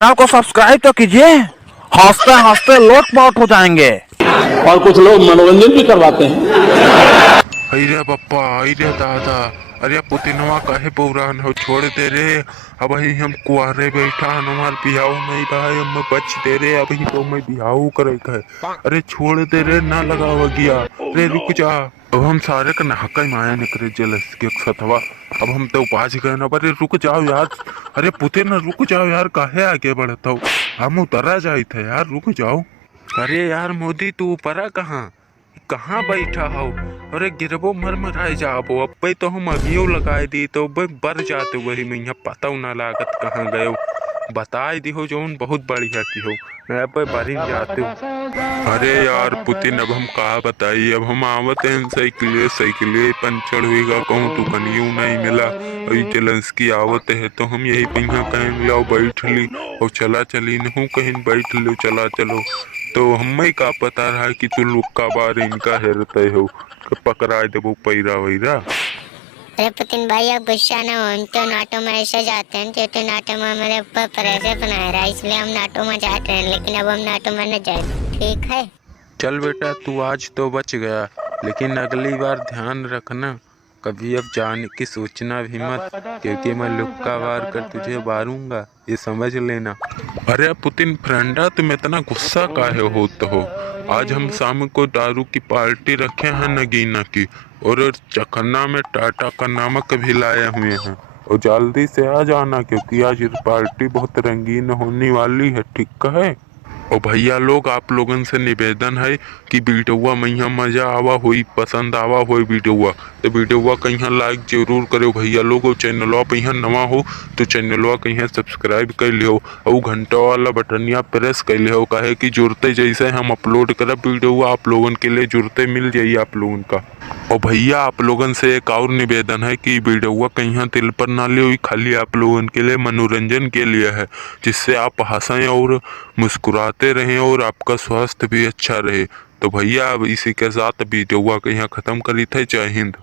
Channel को subscribe तो कीजिए। हंसते हंसते लोटपोट हो जाएंगे। और कुछ लोग मनोरंजन भी करवाते हैं। अरे पप्पा, अरे दादा, अरे पुतिनवा काहे पुरान हो छोड़ दे रे। अब ही हम कुआरे बैठा हमार बिहाऊ नहीं भाई, हम बच दे रे, अभी तो मैं बिहाऊ करे है। अरे छोड़ दे रे, ना लगावा गया। रे रुक जा। अब हम सारे का नहका माया निकले जलस के सतवा। अब हम तो बाज गए ना। अरे रुक जाओ यार। अरे पुतिन रुक जाओ यार, काहे आगे बढ़ता हो। हम उतरा जाए थे यार, रुक जाओ। अरे यार मोदी, तू ऊपरा कहाँ कहाँ बैठा हो। अरे गिरबो मर मराए जाबो। अब पे तो हम अगियो लगाए दी तो बर जाते वही में यहाँ पता ना लागत कहाँ गए। बताए दी हो जोन बहुत बढ़िया की हो। मैं अब बारी जाते हो। अरे यार पुतिन, अब हम कहा बताइए। अब हम आवत हैं साइकिले पंचर हुईगा कहूँ तो कनियो नहीं मिला। अभी जेलेंस्की आवत है तो हम यही पे यहाँ कहीं लाओ बैठ ली और चला चली नहीं कहीं बैठ लो चला चलो। तो हमें का पता रहा कि तू लोग का बार इनका हेरते हो कि पकड़ा देबो पैरा वैरा। अरे पुतिन भाई, आप गुस्सा ना हो। हम तो नाटो में ऐसे जाते हैं तो नाटो में हमारे ऊपर प्रेशर बनाया रहा, इसलिए हम नाटो में जाते हैं, लेकिन अब हम नाटो में न जाए। ठीक है। चल बेटा, तू आज तो बच गया, लेकिन अगली बार ध्यान रखना कभी अब जाने की सोचना भी मत, क्योंकि मैं लुक्का वार कर तुझे मारूंगा, ये समझ लेना। अरे पुतिन फ्रेंडा, तुम इतना गुस्सा काहे होते हो। आज हम शाम को दारू की पार्टी रखे हैं नगीना की, और चखन्ना में टाटा का नमक भी लाए हुए हैं। और जल्दी से आ जाना, क्योंकि आज पार्टी बहुत रंगीन होने वाली है, ठीक है। और भैया लोग, आप लोगन से निवेदन है कि वीडियोवा मैया मजा आवा हुई, पसंद आवा हुई वीडियोवा, तो वीडियोवा कहीं लाइक जरूर करो भैया लोग। और चैनलवा पे यहाँ नवा हो तो चैनलवा कहीं सब्सक्राइब कर लियो और घंटा वाला बटनिया प्रेस कर लियो, काहे कि जुड़ते जैसे हम अपलोड करब वीडियोवा आप लोगन के लिए जुड़ते मिल जाइए आप लोगन का। और भैया आप लोगन से एक और निवेदन है कि वीडियोवा कहीं दिल पर ना ले, खाली आप लोगन के लिए मनोरंजन के लिए है, जिससे आप हंसें और मुस्कुराते रहें और आपका स्वास्थ्य भी अच्छा रहे। तो भैया अब इसी के साथ वीडियोवा के यहाँ ख़त्म करी थे। जय हिंद।